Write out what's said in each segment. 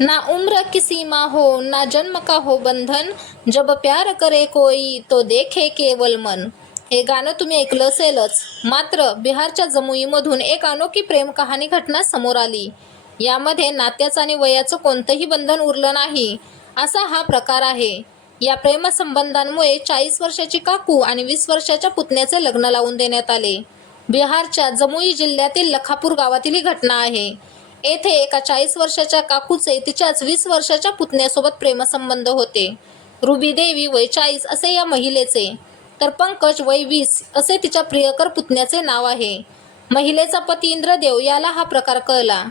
ना उम्र की सीमा हो ना जन्म का हो बंधन। जब प्यार करे कोई तो देखे केवल मन। हे गाणं तुम्ही ऐकलं असेलच. मात्र बिहारच्या जमुईमधून एक अनोखी प्रेम कहाणी घटना समोर आली. यामध्ये नात्याचं आणि वयाचं कोणतंही बंधन उरलं नाही. असा हा प्रकार आहे. या प्रेमसंबंधांमुळे चाळीस वर्षाची काकू आणि वीस वर्षाच्या पुतण्याचे लग्न लावून देण्यात आले. बिहारच्या जमुई जिल्ह्यातील लखापूर गावातील ही घटना आहे. येथे एका चाळीस वर्षाच्या काकूचे तिच्याच वीस वर्षाच्या पुतण्यासोबत प्रेमसंबंध होते. रुबी देवी वय चाळीस असे या महिलेचे. तर पंकज वय वीस असे तिच्या प्रियकर पुतण्याचे नाव आहे. महिलेचा पती इंद्रदेव याला हा प्रकार कळला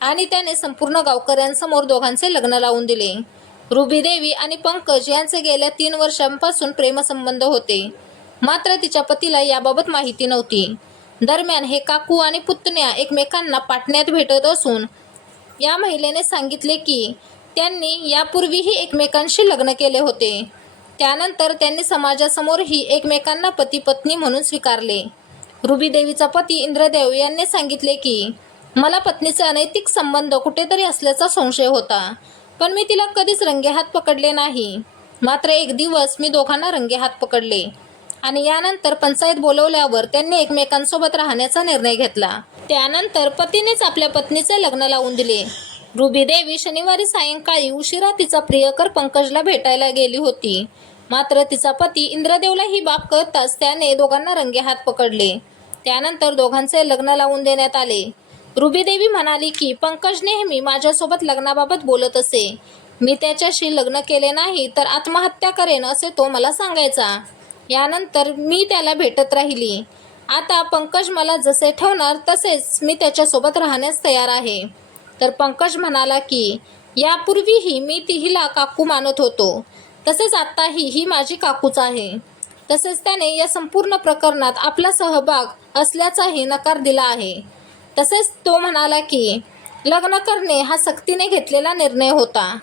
आणि त्याने संपूर्ण गावकऱ्यांसमोर दोघांचे लग्न लावून दिले. रुबी देवी आणि पंकज यांचे गेल्या तीन वर्षांपासून प्रेमसंबंध होते. मात्र तिच्या पतीला याबाबत माहिती नव्हती. दरम्यान हे काकू आणि पुतण्या एकमेकांना पाटण्यात भेटत असून या महिलेने सांगितले की त्यांनी यापूर्वीही एकमेकांशी लग्न केले होते. त्यानंतर त्यांनी समाजासमोरही एकमेकांना पती पत्नी म्हणून स्वीकारले. रुबी देवीचा पती इंद्रदेव यांनी सांगितले की मला पत्नीचे अनैतिक संबंध कुठेतरी असल्याचा संशय होता पण मी तिला कधीच रंगेहात पकडले नाही. मात्र एक दिवस मी दोघांना रंगेहात पकडले. आणि यानंतर पंचायत बोलवल्यावर त्यांनी एकमेकांसोबत राहण्याचा निर्णय घेतला. त्यानंतर पतीनेच आपल्या पत्नीचे लग्न लावून दिले. रुबी देवी शनिवारी सायंकाळी उशिरा तिचा प्रियकर पंकजला भेटायला गेली होती. मात्र तिचा पती इंद्रदेवला ही बाब कळताच त्याने दोघांना रंगे हात पकडले. त्यानंतर दोघांचे लग्न लावून देण्यात आले. रुबी देवी म्हणाली की पंकज नेहमी माझ्यासोबत लग्नाबाबत बोलत असे. मी त्याच्याशी लग्न केले नाही तर आत्महत्या करेन असे तो मला सांगायचा. यानंतर मी त्याला भेटत राहिली. आता पंकज मला जसे ठेवणार तसेच मी त्याच्यासोबत राहण्यास तयार आहे. तर पंकज म्हणाला की यापूर्वीही मी तिहीला काकू मानत होतो. तसेच आत्ताही ही माझी काकूच आहे. तसेच त्याने या संपूर्ण प्रकरणात आपला सहभाग असल्याचाही नकार दिला आहे. तसेच तो म्हणाला की लग्न करणे हा सक्तीने घेतलेला निर्णय होता.